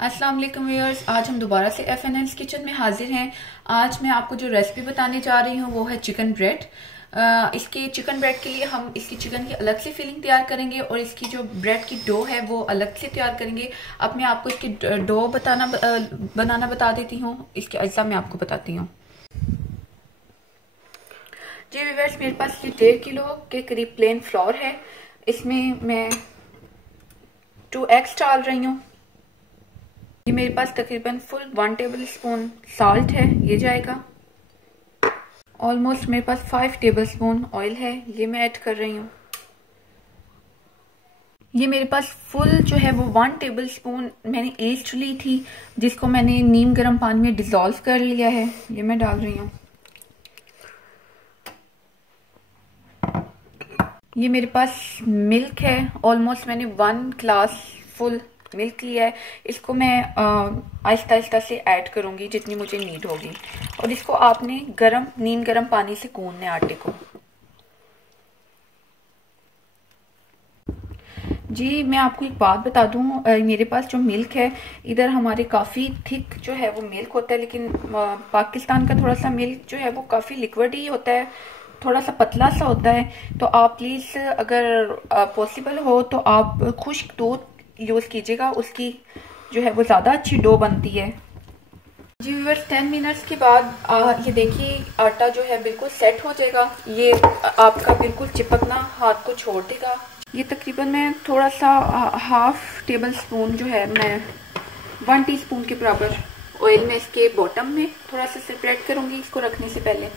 अस्सलाम वालेकुम व्यूअर्स, आज हम दोबारा से FNL's किचन में हाजिर हैं। आज मैं आपको जो रेसिपी बताने जा रही हूँ वो है चिकन ब्रेड। इसके चिकन ब्रेड के लिए हम इसकी चिकन की अलग से फिलिंग तैयार करेंगे और इसकी जो ब्रेड की डो है वो अलग से तैयार करेंगे। अब मैं आपको इसकी डो बनाना बता देती हूँ। इसके अज्जा मैं आपको बताती हूँ। जी व्यूअर्स, मेरे पास ये 1.5 किलो के करीब प्लेन फ्लोर है। इसमें मैं 2 एग्स डाल रही हूँ। ये मेरे पास तकरीबन फुल 1 टेबल स्पून साल्ट है, ये जाएगा। ऑलमोस्ट मेरे पास 5 टेबल स्पून ऑयल है, ये मैं ऐड कर रही हूँ। ये मेरे पास फुल जो है वो 1 टेबल स्पून मैंने ईस्ट ली थी, जिसको मैंने नीम गर्म पानी में डिसॉल्व कर लिया है, ये मैं डाल रही हूँ। ये मेरे पास मिल्क है, ऑलमोस्ट मैंने 1 ग्लास फुल मिल्क लिया है। इसको मैं आहिस्ता आहिस्ता से ऐड करूंगी जितनी मुझे नीड होगी, और इसको आपने नीम गर्म पानी से गूंदना है आटे को। जी मैं आपको एक बात बता दूं, मेरे पास जो मिल्क है इधर हमारे काफ़ी थिक जो है वो मिल्क होता है, लेकिन पाकिस्तान का थोड़ा सा मिल्क जो है वो काफ़ी लिक्विड ही होता है, थोड़ा सा पतला सा होता है। तो आप प्लीज़ अगर पॉसिबल हो तो आप खुश्क दूध यूज़ कीजिएगा, उसकी जो है वो ज़्यादा अच्छी डो बनती है। जी व्यूअर्स, 10 मिनट्स के बाद ये देखिए आटा जो है बिल्कुल सेट हो जाएगा। ये आपका बिल्कुल चिपकना हाथ को छोड़ देगा। ये तकरीबन मैं थोड़ा सा हाफ टेबल स्पून जो है मैं 1 टीस्पून के बराबर ऑयल में इसके बॉटम में थोड़ा सा स्प्रेड करूंगी इसको रखने से पहले।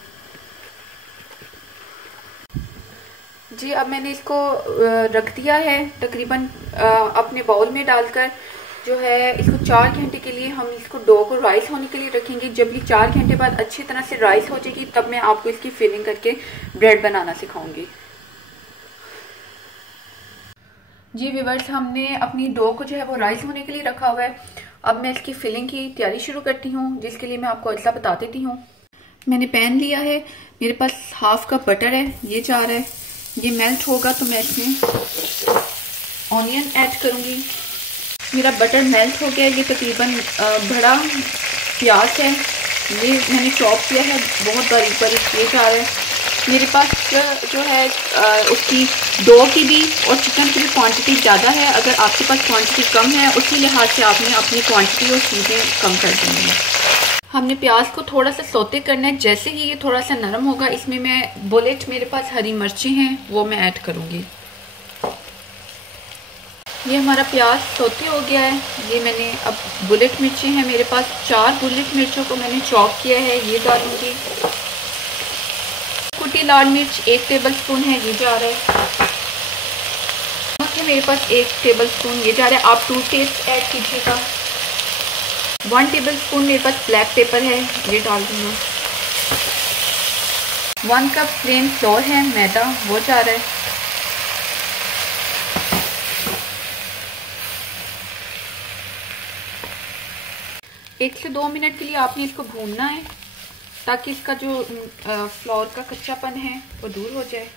जी अब मैंने इसको रख दिया है तकरीबन अपने बाउल में डालकर। जो है इसको 4 घंटे के लिए हम इसको डो को राइस होने के लिए रखेंगे। जब ये 4 घंटे बाद अच्छी तरह से राइस हो जाएगी तब मैं आपको इसकी फिलिंग करके ब्रेड बनाना सिखाऊंगी। जी व्यूअर्स, हमने अपनी डो को जो है वो राइस होने के लिए रखा हुआ है। अब मैं इसकी फिलिंग की तैयारी शुरू करती हूँ, जिसके लिए मैं आपको अज्जा बता देती हूँ। मैंने पैन लिया है, मेरे पास हाफ कप बटर है, ये जा रहा है। ये मेल्ट होगा तो मैं इसमें ऑनियन ऐड करूंगी। मेरा बटर मेल्ट हो गया। ये तकरीबन बड़ा प्याज है, ये मैंने चॉप किया है बहुत बारीक बारीक, ये जा रहा है। मेरे पास जो है उसकी डो की भी और चिकन की भी क्वांटिटी ज़्यादा है। अगर आपके पास क्वांटिटी कम है उसी लिहाज से आपने अपनी क्वांटिटी और चीज़ें कम कर देंगी। हमने प्याज को थोड़ा सा सौते करना है। जैसे ही ये थोड़ा सा नरम होगा इसमें मैं बुलेट, मेरे पास हरी मिर्ची हैं वो मैं ऐड करूंगी। ये हमारा प्याज सौते हो गया है। ये मैंने अब बुलेट मिर्ची हैं मेरे पास, 4 बुलेट मिर्चों को मैंने चॉप किया है, ये डालूंगी। कुटी लाल मिर्च 1 टेबल स्पून है, ये जा रहा है। नमक है मेरे पास 1 टेबल स्पून, ये जा रहा है। आप 2 टेस्ट ऐड कीजिएगा। 1 टेबल स्पून मेरे पास ब्लैक पेपर है, ये डाल दूंगा। 1 कप प्लेन फ्लोर है मैदा, वो जा रहा है। एक से 2 मिनट के लिए आपने इसको भूनना है ताकि इसका जो फ्लोर का कच्चापन है वो दूर हो जाए।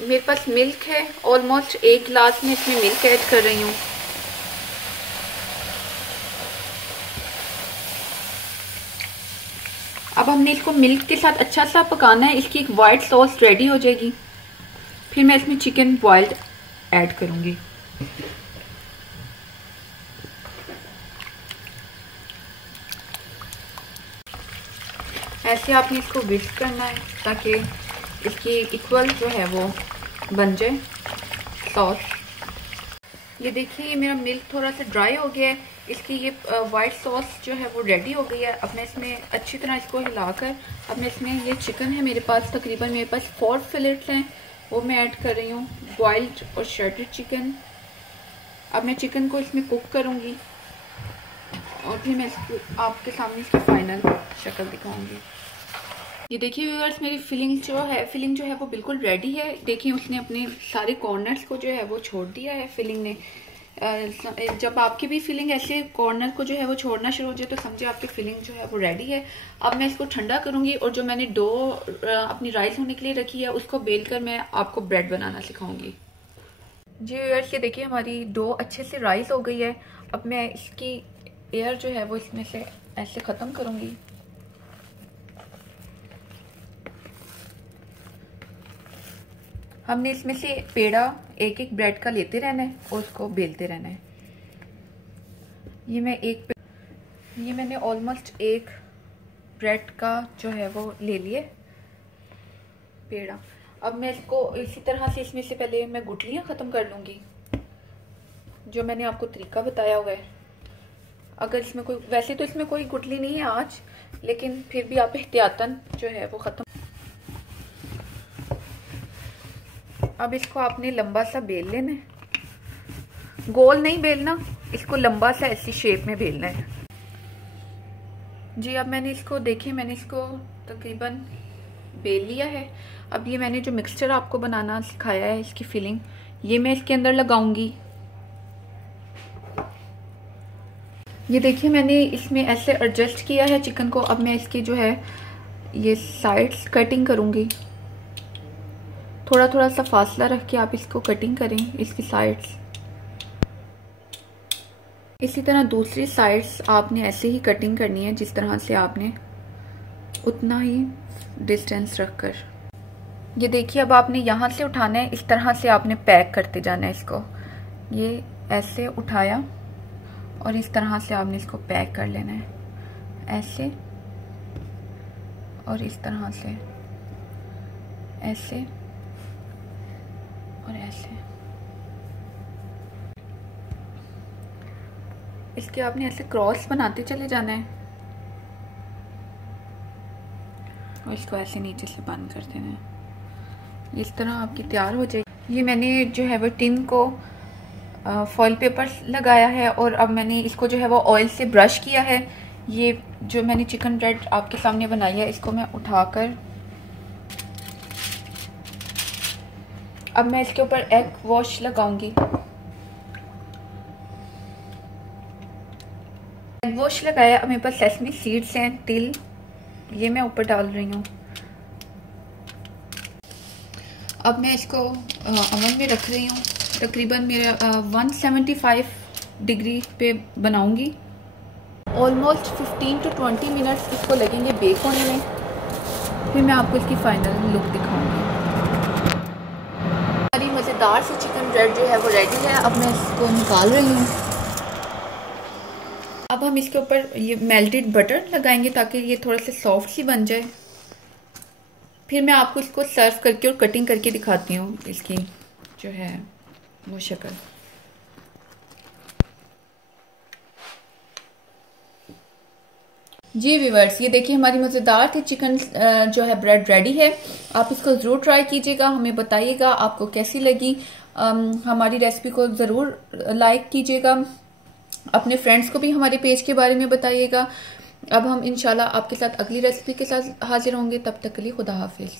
मेरे पास मिल्क है, ऑलमोस्ट 1 गिलास में इसमें मिल्क ऐड कर रही हूँ। अब हमने इसको मिल्क के साथ अच्छा सा पकाना है। इसकी एक वाइट सॉस रेडी हो जाएगी, फिर मैं इसमें चिकन बॉइल्ड ऐड करूंगी। ऐसे आपने इसको विस्क करना है ताकि इसकी इक्वल जो है वो बन जाए सॉस। ये देखिए ये मेरा मिल्क थोड़ा सा ड्राई हो गया है, इसकी ये वाइट सॉस जो है वो रेडी हो गई है। अब मैं इसमें अच्छी तरह इसको हिलाकर, अब मैं इसमें ये चिकन है मेरे पास, तकरीबन मेरे पास 4 फिलेट्स हैं, वो मैं ऐड कर रही हूँ, बॉइल्ड और श्रेडेड चिकन। अब मैं चिकन को इसमें कुक करूँगी और फिर मैं इसको आपके सामने इसकी फाइनल शक्ल दिखाऊँगी। ये देखिए व्यूअर्स, मेरी फिलिंग जो है वो बिल्कुल रेडी है। देखिए उसने अपने सारे कॉर्नर्स को जो है वो छोड़ दिया है फिलिंग ने। जब आपकी भी फिलिंग ऐसे कॉर्नर को जो है वो छोड़ना शुरू हो जाए तो समझे आपकी फिलिंग जो है वो रेडी है। अब मैं इसको ठंडा करूंगी और जो मैंने डो अपनी राइस होने के लिए रखी है उसको बेल कर मैं आपको ब्रेड बनाना सिखाऊंगी। जी व्यूअर्स, ये देखिए हमारी डो अच्छे से राइस हो गई है। अब मैं इसकी एयर जो है वो इसमें से ऐसे ख़त्म करूँगी। हमने इसमें से पेड़ा एक एक ब्रेड का लेते रहना है और उसको बेलते रहना है। ये मैंने ऑलमोस्ट एक ब्रेड का जो है वो ले लिए पेड़ा। अब मैं इसको इसी तरह से इसमें से पहले मैं गुठलियाँ ख़त्म कर लूँगी, जो मैंने आपको तरीका बताया हुआ है। अगर इसमें कोई, वैसे तो इसमें कोई गुठली नहीं है आज, लेकिन फिर भी आप एहतियातन जो है वो ख़त्म। अब इसको आपने लंबा सा बेल लेना है, गोल नहीं बेलना, इसको लंबा सा ऐसी शेप में बेलना है। जी अब मैंने इसको तकरीबन बेल लिया है। अब ये मैंने जो मिक्सचर आपको बनाना सिखाया है, इसकी फिलिंग, ये मैं इसके अंदर लगाऊंगी। ये देखिए मैंने इसमें ऐसे एडजस्ट किया है चिकन को। अब मैं इसकी जो है ये साइड्स कटिंग करूंगी। थोड़ा थोड़ा सा फासला रख के आप इसको कटिंग करें, इसकी साइड्स। इसी तरह दूसरी साइड्स आपने ऐसे ही कटिंग करनी है, जिस तरह से आपने उतना ही डिस्टेंस रखकर। ये देखिए अब आपने यहाँ से उठाना है, इस तरह से आपने पैक करते जाना है इसको। ये ऐसे उठाया और इस तरह से आपने इसको पैक कर लेना है, ऐसे और इस तरह से, ऐसे और ऐसे। इसके आपने ऐसे क्रॉस बनाते चले जाना है और इसको ऐसे नीचे से बंद कर देना है। इस तरह आपकी तैयार हो जाएगी। ये मैंने जो है वो टिन को फॉइल पेपर लगाया है और अब मैंने इसको जो है वो ऑयल से ब्रश किया है। ये जो मैंने चिकन ब्रेड आपके सामने बनाई है, इसको मैं उठाकर अब मैं इसके ऊपर एग वॉश लगाऊंगी। एग वॉश लगाया। अब मेरे पास सेसमी सीड्स हैं, तिल, ये मैं ऊपर डाल रही हूँ। अब मैं इसको ओवन में रख रही हूँ। तकरीबन मेरा 175 डिग्री पे बनाऊंगी। ऑलमोस्ट 15 to 20 मिनट्स इसको लगेंगे बेक होने में। फिर मैं आपको इसकी फाइनल लुक दिखाऊंगी। हमारी मज़ेदार सी चिकन ब्रेड जो है वो रेडी है। अब मैं इसको निकाल रही हूँ। अब हम इसके ऊपर ये मेल्टेड बटर लगाएंगे ताकि ये थोड़ा सा सॉफ्ट सी बन जाए। फिर मैं आपको इसको सर्व करके और कटिंग करके दिखाती हूँ इसकी जो है वो शक्ल। जी व्यूअर्स, ये देखिए हमारी मज़ेदार थी चिकन जो है ब्रेड रेडी है। आप इसको ज़रूर ट्राई कीजिएगा, हमें बताइएगा आपको कैसी लगी। हमारी रेसिपी को ज़रूर लाइक कीजिएगा, अपने फ्रेंड्स को भी हमारे पेज के बारे में बताइएगा। अब हम इंशाल्लाह आपके साथ अगली रेसिपी के साथ हाजिर होंगे। तब तक के लिए खुदा हाफिज।